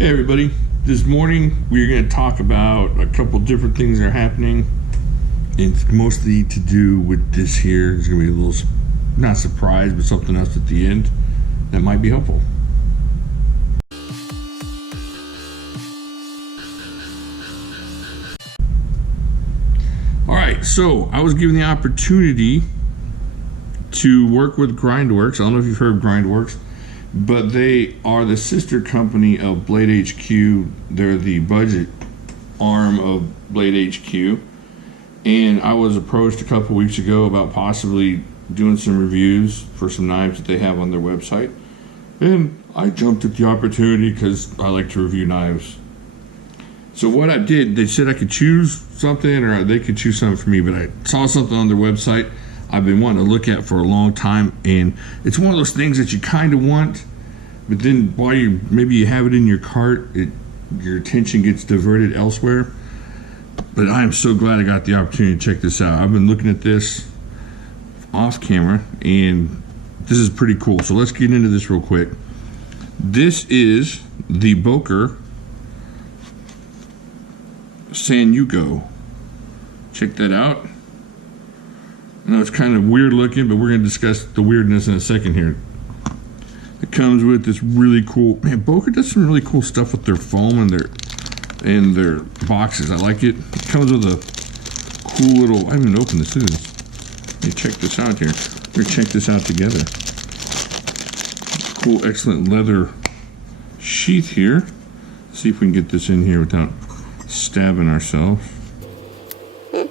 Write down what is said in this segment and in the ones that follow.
Hey everybody, this morning we're going to talk about a couple different things that are happening. It's mostly to do with this here. There's going to be a little, not surprise, but something else at the end that might be helpful. Alright, so I was given the opportunity to work with Grindworx. I don't know if you've heard of Grindworx, but they are the sister company of Blade HQ. They're the budget arm of Blade HQ. And I was approached a couple weeks ago about possibly doing some reviews for some knives that they have on their website. And I jumped at the opportunity because I like to review knives. So what I did, they said I could choose something or they could choose something for me, but I saw something on their website I've been wanting to look at for a long time, and it's one of those things that you kind of want, but then while maybe you have it in your cart, your attention gets diverted elsewhere. But I am so glad I got the opportunity to check this out. I've been looking at this off camera, and this is pretty cool. So let's get into this real quick. This is the Boker SanYouGo. Check that out. I know it's kind of weird looking, but we're going to discuss the weirdness in a second here. It comes with this really cool, man, Boker does some really cool stuff with their foam and their boxes. I like it. It comes with a cool little, I haven't even opened this. Look at this. Let me check this out here. We're going to check this out together. Cool, excellent leather sheath here. Let's see if we can get this in here without stabbing ourselves. Maybe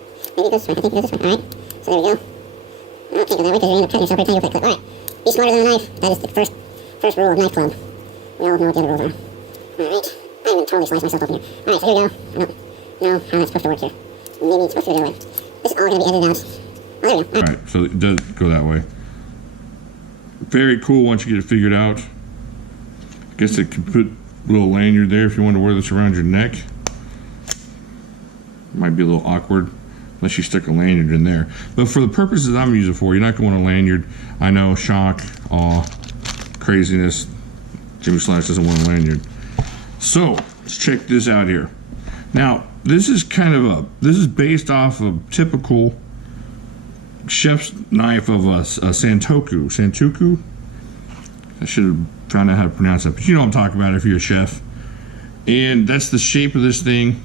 this one. I think this one. All right. So there we go. I don't think of that way because you end up cutting yourself every time you put a clip. Alright. Be smarter than a knife. That is the first rule of Knife Club. We all know what the other rules are. Alright. I haven't totally sliced myself open here. Alright, so here we go. I don't know how that's supposed to work here. Maybe it's supposed to go the other way. This is all going to be edited out. Oh, there we go. Alright, so it does go that way. Very cool once you get it figured out. I guess it can put a little lanyard there if you want to wear this around your neck. Might be a little awkward unless you stick a lanyard in there. But for the purposes I'm using it for, you're not going to want a lanyard. I know, shock, awe, craziness. Jimmy Slash doesn't want a lanyard. So, let's check this out here. Now, this is this is based off of typical chef's knife of a Santoku. Santoku? I should have found out how to pronounce that, but you know what I'm talking about if you're a chef. And that's the shape of this thing.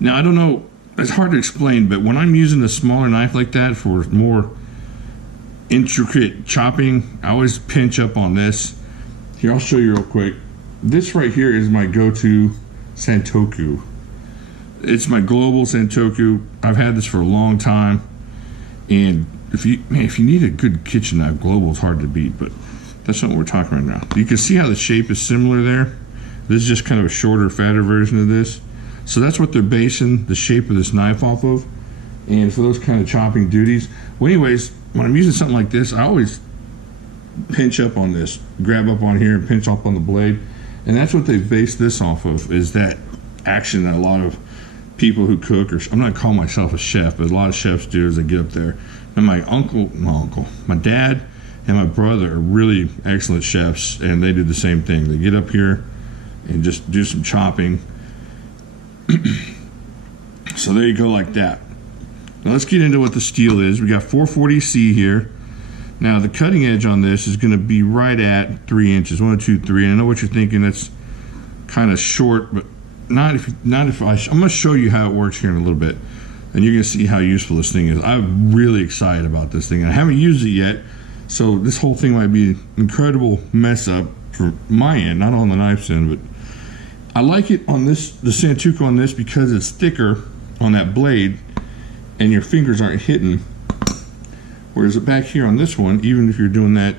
Now, I don't know, it's hard to explain, but when I'm using a smaller knife like that for more intricate chopping, I always pinch up on this. Here, I'll show you real quick. This right here is my go-to Santoku. It's my global Santoku. I've had this for a long time, and if you need a good kitchen knife, global is hard to beat, but that's not what we're talking about now. You can see how the shape is similar there. This is just kind of a shorter, fatter version of this. So that's what they're basing the shape of this knife off of, and for those kind of chopping duties. Well, anyways, when I'm using something like this, I always pinch up on this, grab up on here and pinch up on the blade, and that's what they've based this off of, is that action that a lot of people who cook, or I'm not calling myself a chef, but a lot of chefs do, is they get up there. And my dad and my brother are really excellent chefs, and they do the same thing. They get up here and just do some chopping. So there you go, like that. Now let's get into what the steel is. We got 440C here. Now the cutting edge on this is going to be right at 3 inches. 1, 2, 3. And I know what you're thinking. That's kind of short, but I'm going to show you how it works here in a little bit, and you're going to see how useful this thing is. I'm really excited about this thing. I haven't used it yet, so this whole thing might be an incredible mess up for my end, not on the knife's end, but I like it on this, the Santoku on this, because it's thicker on that blade and your fingers aren't hitting. Whereas back here on this one, even if you're doing that,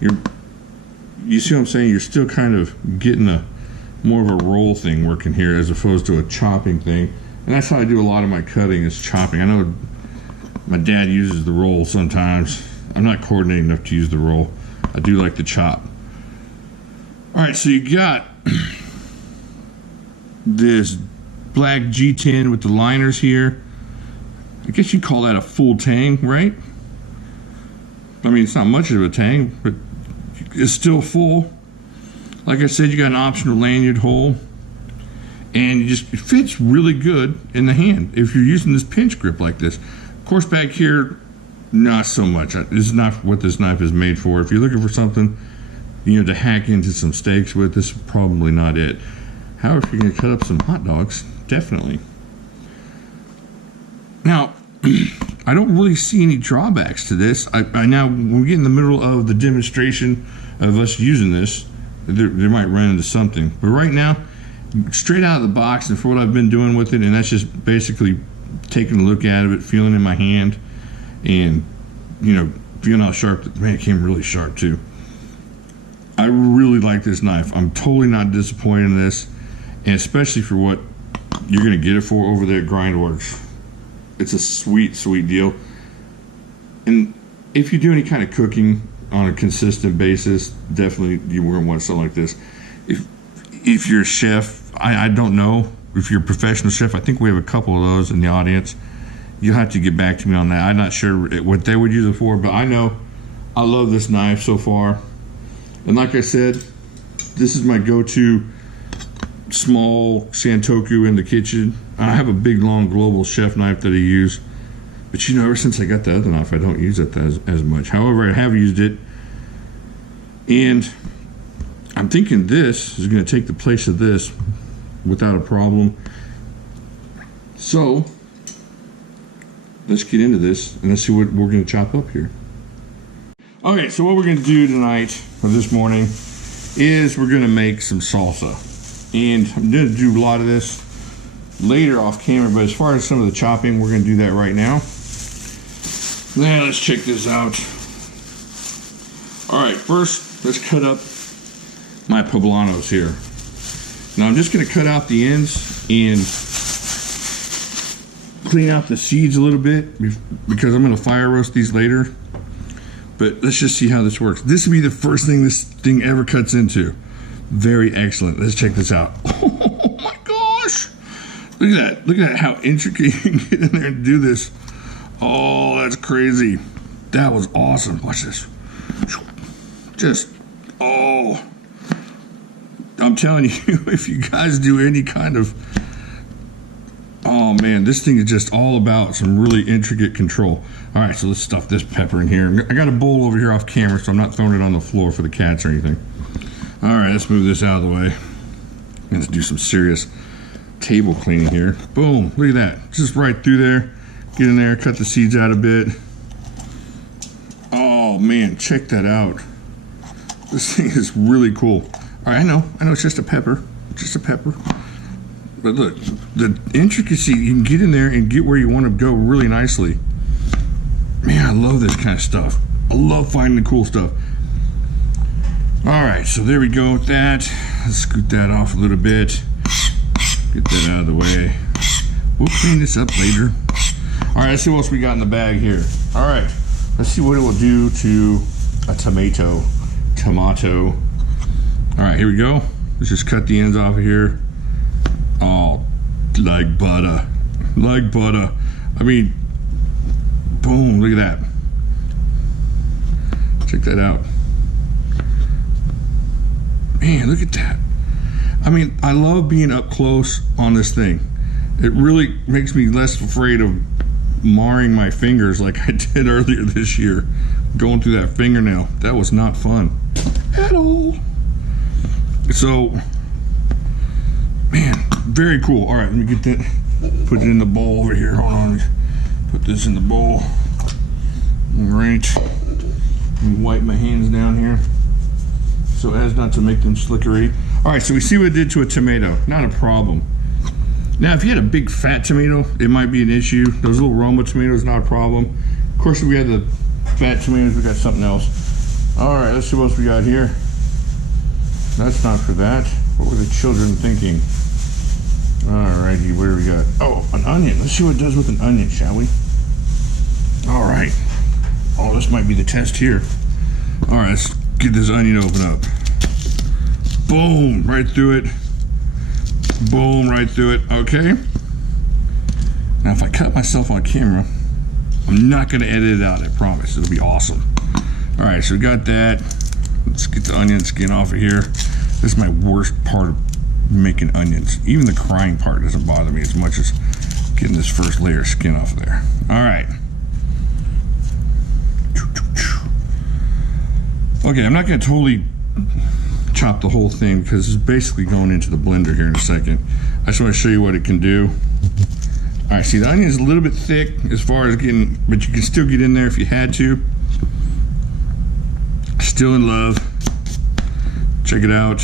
you see what I'm saying? You're still kind of getting more of a roll thing working here as opposed to a chopping thing. And that's how I do a lot of my cutting, is chopping. I know my dad uses the roll sometimes. I'm not coordinated enough to use the roll. I do like to chop. All right, so you got this black G10 with the liners here. I guess you'd call that a full tang, right? I mean, it's not much of a tang, but it's still full. Like I said, you got an optional lanyard hole, and it fits really good in the hand if you're using this pinch grip like this. Of course, back here, not so much. This is not what this knife is made for. If you're looking for something, you know, to hack into some steaks with, this is probably not it. However, if you're going to cut up some hot dogs, definitely. Now, I don't really see any drawbacks to this. Now, when we get in the middle of the demonstration of us using this, they might run into something. But right now, straight out of the box, and for what I've been doing with it, and that's just basically taking a look at it, feeling in my hand, and, you know, feeling how sharp, man, it came really sharp too. I really like this knife. I'm totally not disappointed in this, and especially for what you're going to get it for over there at Grindworx. It's a sweet, sweet deal. And if you do any kind of cooking on a consistent basis, definitely you wouldn't want something like this. If you're a chef, I don't know. If you're a professional chef, I think we have a couple of those in the audience. You'll have to get back to me on that. I'm not sure what they would use it for, but I know I love this knife so far. And like I said, this is my go-to small santoku in the kitchen. I have a big, long global chef knife that I use. But you know, ever since I got the other knife, I don't use it as much. However, I have used it. And I'm thinking this is going to take the place of this without a problem. So, let's get into this and let's see what we're going to chop up here. Okay, so what we're going to do tonight, or this morning, is we're going to make some salsa. And I'm going to do a lot of this later off camera, but as far as some of the chopping, we're going to do that right now. Now, let's check this out. Alright, first, let's cut up my poblanos here. Now, I'm just going to cut out the ends and clean out the seeds a little bit because I'm going to fire roast these later. But let's just see how this works. This will be the first thing this thing ever cuts into. Very excellent. Let's check this out. Oh my gosh! Look at that. Look at that, how intricate you can get in there and do this. Oh, that's crazy. That was awesome. Watch this. Just, oh. I'm telling you, if you guys do any kind of, oh man, this thing is just all about some really intricate control. All right, so let's stuff this pepper in here. I got a bowl over here off camera, so I'm not throwing it on the floor for the cats or anything. All right, let's move this out of the way. Let's do some serious table cleaning here. Boom, look at that. Just right through there. Get in there, cut the seeds out a bit. Oh man, check that out. This thing is really cool. All right, I know it's just a pepper. But look, the intricacy, you can get in there and get where you want to go really nicely. Man, I love this kind of stuff. I love finding the cool stuff. All right, so there we go with that. Let's scoot that off a little bit. Get that out of the way. We'll clean this up later. All right, let's see what else we got in the bag here. All right, let's see what it will do to a tomato. All right, here we go. Let's just cut the ends off of here. Oh, like butter. Like butter. I mean, boom, look at that. Check that out. Man, look at that. I mean, I love being up close on this thing. It really makes me less afraid of marring my fingers like I did earlier this year. Going through that fingernail. That was not fun at all. So, man, very cool. All right, let me get that, put it in the bowl over here. Hold on, put this in the bowl. All right, let me wipe my hands down here so as not to make them slickery. All right, so we see what it did to a tomato. Not a problem. Now, if you had a big fat tomato, it might be an issue. Those little Roma tomatoes, not a problem. Of course, if we had the fat tomatoes, we got something else. All right, let's see what else we got here. That's not for that. What were the children thinking? All righty, what do we got? Oh, an onion. Let's see what it does with an onion, shall we? All right. Oh, this might be the test here. All right, let's get this onion open up. Boom, right through it. Boom, right through it. Okay. Now, if I cut myself on camera, I'm not going to edit it out, I promise. It'll be awesome. All right, so we got that. Let's get the onion skin off of here. This is my worst part of making onions. Even the crying part doesn't bother me as much as getting this first layer of skin off of there. All right. Okay, I'm not going to totally chop the whole thing because it's basically going into the blender here in a second. I just want to show you what it can do. All right, see, the onion is a little bit thick as far as getting, but you can still get in there if you had to. Still in love. Check it out.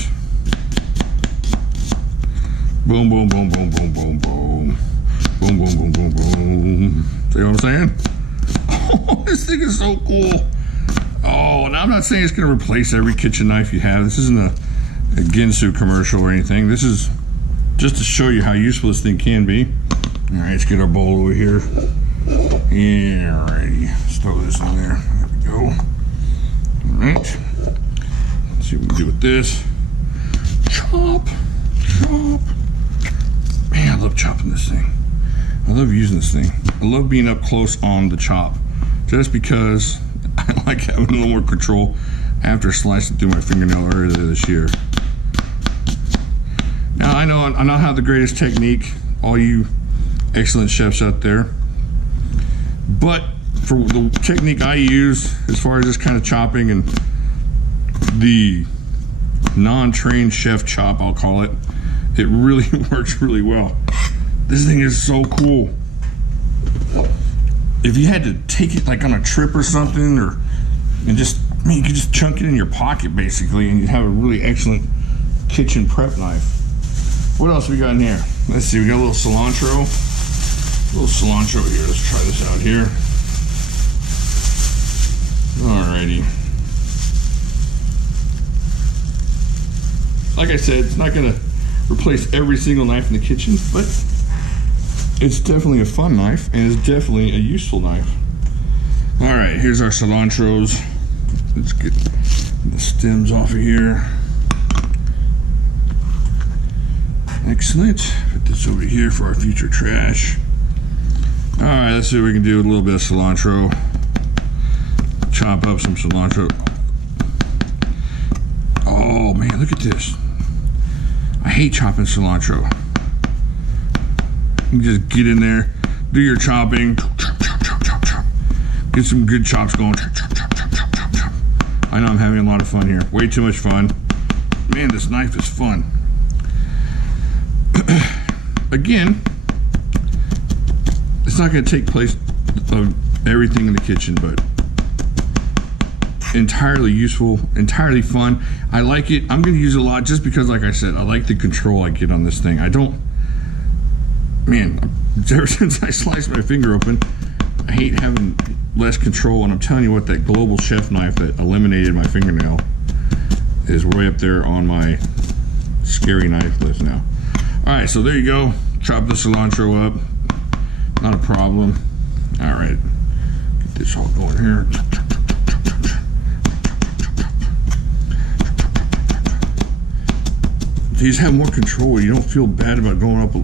Boom, boom, boom, boom, boom, boom, boom. Boom, boom, boom, boom, boom. See what I'm saying? Oh, this thing is so cool. Oh, now I'm not saying it's going to replace every kitchen knife you have. This isn't a Ginsu commercial or anything. This is just to show you how useful this thing can be. All right, let's get our bowl over here. Yeah, alrighty. Let's throw this in there. There we go. All right. Let's see what we can do with this. Chop, chop. Man, I love chopping this thing. I love using this thing. I love being up close on the chop, just because I like having a little more control after slicing through my fingernail earlier this year. Now I know I don't have the greatest technique, all you excellent chefs out there, but for the technique I use, as far as this kind of chopping and the non-trained chef chop, I'll call it, it really works really well. This thing is so cool. If you had to take it like on a trip or something, or and just, I mean, you could just chunk it in your pocket basically, and you'd have a really excellent kitchen prep knife. What else we got in here? Let's see, we got a little cilantro. A little cilantro here. Let's try this out here. Alrighty. Like I said, it's not gonna replace every single knife in the kitchen, but it's definitely a fun knife, and it's definitely a useful knife. All right, here's our cilantros. Let's get the stems off of here. Excellent. Put this over here for our future trash. All right, let's see what we can do with a little bit of cilantro. Chop up some cilantro. Oh man, look at this. I hate chopping cilantro. You just get in there, do your chopping, chop, chop, chop, chop, chop. Get some good chops going, chop, chop, chop, chop, chop, chop, chop. I know I'm having a lot of fun here. Way too much fun. Man, this knife is fun. Again, it's not going to take place of everything in the kitchen, but entirely useful, entirely fun. I like it. I'm going to use it a lot just because, like I said, I like the control I get on this thing. I don't, man, ever since I sliced my finger open, I hate having less control, and I'm telling you what, that Global Chef knife that eliminated my fingernail is way up there on my scary knife list now. All right, so there you go. Chop the cilantro up. Not a problem. All right, get this all going here. If you just have more control, you don't feel bad about going up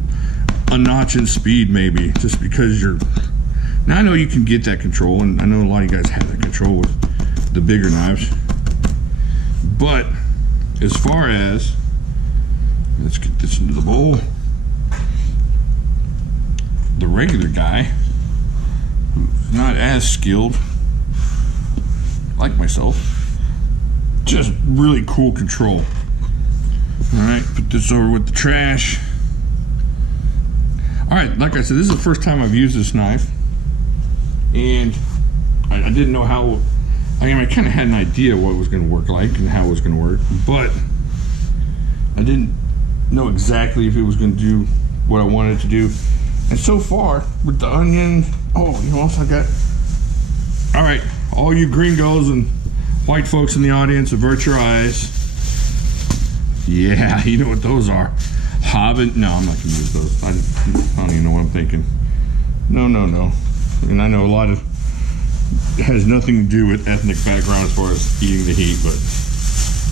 a notch in speed, maybe, just because you're... Now, I know you can get that control, and I know a lot of you guys have that control with the bigger knives. But as far as... Let's get this into the bowl. The regular guy, who's not as skilled, like myself, just really cool control. Alright, put this over with the trash. Alright, like I said, this is the first time I've used this knife, and I didn't know how, I mean, I kind of had an idea what it was going to work like and how it was going to work, but I didn't know exactly if it was going to do what I wanted it to do. And so far, with the onion, oh, you know what else I got? Alright, all you gringos and white folks in the audience, avert your eyes. Yeah, you know what those are. Hobbit, no, I'm not going to use those. I don't even know what I'm thinking. No. And I know a lot of, it has nothing to do with ethnic background as far as eating the heat, but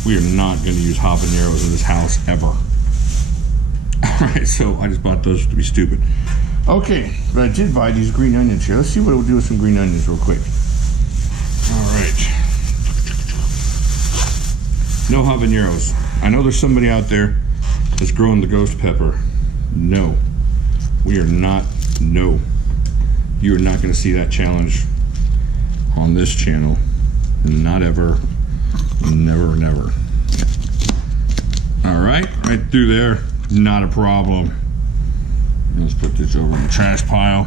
we are not going to use habaneros in this house ever. Alright, so I just bought those to be stupid. Okay, but I did buy these green onions here. Let's see what we'll do with some green onions real quick. Alright. No habaneros. I know there's somebody out there that's growing the ghost pepper. No, we are not. No, you are not going to see that challenge on this channel. Not ever. Never, never. All right, right through there. Not a problem. Let's put this over in the trash pile.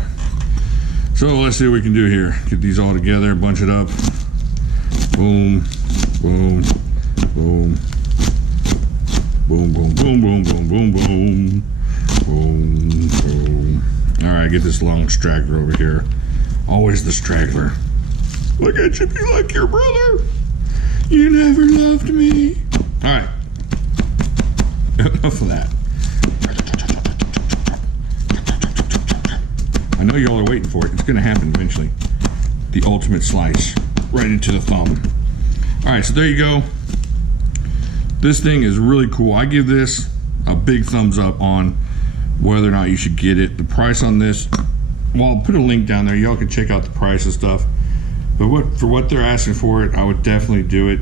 So let's see what we can do here. Get these all together, bunch it up. Boom, boom, boom. Boom, boom, boom, boom, boom, boom, boom. Boom, boom. All right, get this long straggler over here. Always the straggler. Look at you, be like your brother. You never loved me. All right. Enough of that. I know y'all are waiting for it. It's going to happen eventually. The ultimate slice. Right into the thumb. All right, so there you go. This thing is really cool. I give this a big thumbs up on whether or not you should get it. The price on this, well, I'll put a link down there. Y'all can check out the price and stuff. But for what they're asking for it, I would definitely do it.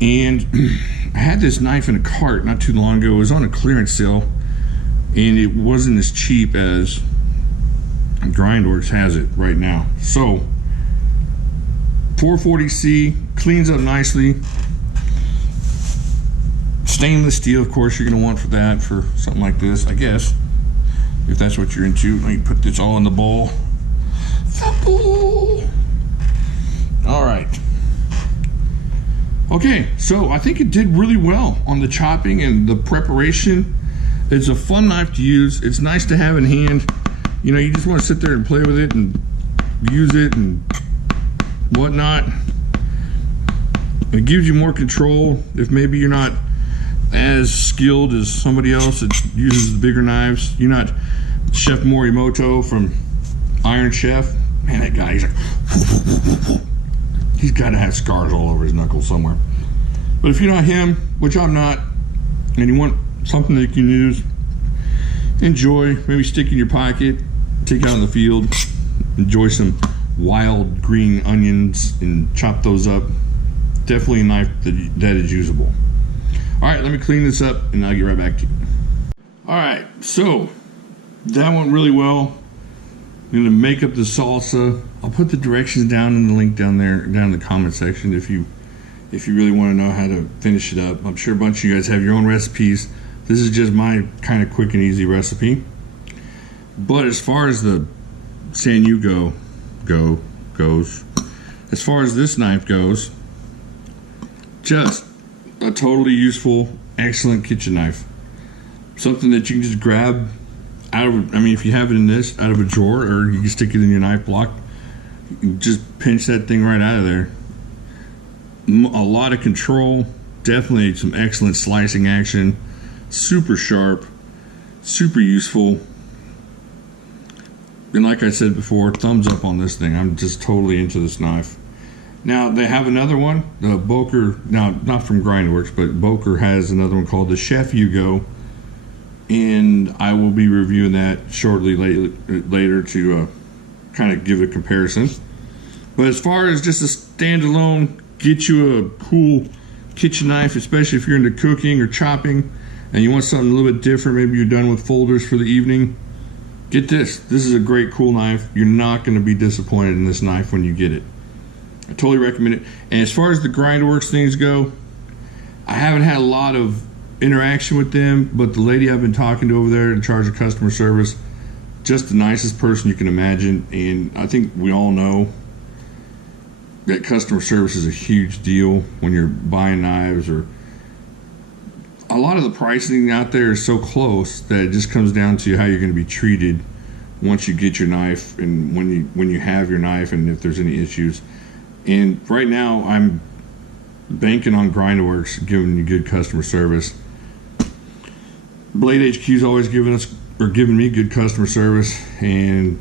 And I had this knife in a cart not too long ago. It was on a clearance sale, and it wasn't as cheap as Grindworx has it right now. So 440C, cleans up nicely. Stainless steel, of course, you're going to want for that, for something like this, I guess, if that's what you're into. Let me put this all in the bowl. The bowl. All right. Okay, so I think it did really well on the chopping and the preparation. It's a fun knife to use. It's nice to have in hand. You know, you just want to sit there and play with it and use it and whatnot. It gives you more control if maybe you're not as skilled as somebody else that uses the bigger knives. You're not Chef Morimoto from Iron Chef. Man, that guy, he's got to have scars all over his knuckles somewhere. But if you're not him, which I'm not, and you want something that you can use, enjoy, maybe stick in your pocket, take out in the field, enjoy some wild green onions and chop those up. Definitely a knife that is usable. All right, let me clean this up and I'll get right back to you. All right, so that went really well. I'm gonna make up the salsa. I'll put the directions down in the link down there, down in the comment section if you really want to know how to finish it up. I'm sure a bunch of you guys have your own recipes. This is just my kind of quick and easy recipe. But as far as the SanYouGo goes, as far as this knife goes, just a totally useful, excellent kitchen knife. Something that you can just grab out of, I mean, if you have it in this, out of a drawer, or you can stick it in your knife block, you can just pinch that thing right out of there. A lot of control, definitely some excellent slicing action, super sharp, super useful. And like I said before, thumbs up on this thing. I'm just totally into this knife. Now they have another one, the Boker, now not from Grindworx, but Boker has another one called the Chef YouGo, and I will be reviewing that shortly later to kind of give a comparison. But as far as just a standalone, get you a cool kitchen knife, especially if you're into cooking or chopping and you want something a little bit different, maybe you're done with folders for the evening, get this. This is a great, cool knife. You're not going to be disappointed in this knife when you get it. I totally recommend it. And as far as the Grindworx things go, I haven't had a lot of interaction with them, but the lady I've been talking to over there in charge of customer service, just the nicest person you can imagine. And I think we all know that customer service is a huge deal when you're buying knives, or a lot of the pricing out there is so close that it just comes down to how you're going to be treated once you get your knife and when you have your knife, and if there's any issues. And right now I'm banking on Grindworx giving you good customer service. Blade HQ's always giving me good customer service, and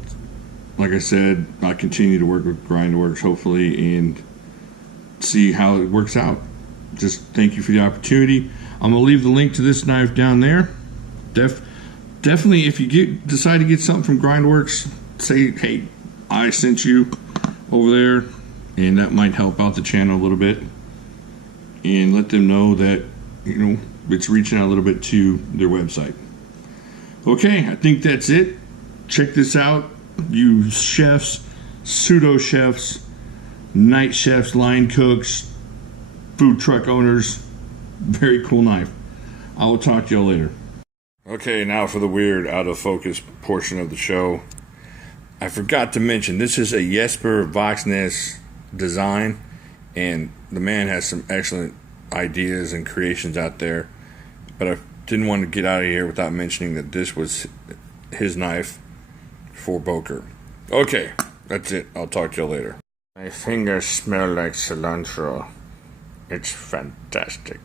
like I said, I continue to work with Grindworx hopefully and see how it works out. Just thank you for the opportunity. I'm gonna leave the link to this knife down there. Definitely, if you decide to get something from Grindworx, say, hey, I sent you over there, and that might help out the channel a little bit. and let them know that, you know, it's reaching out a little bit to their website. Okay, I think that's it. Check this out. You chefs, pseudo chefs, night chefs, line cooks, food truck owners. Very cool knife. I will talk to y'all later. Okay, now for the weird out of focus portion of the show. I forgot to mention, this is a Jesper Voxnaes design, and the man has some excellent ideas and creations out there, but I didn't want to get out of here without mentioning that this was his knife for Boker. Okay, that's it. I'll talk to you later. My fingers smell like cilantro. It's fantastic.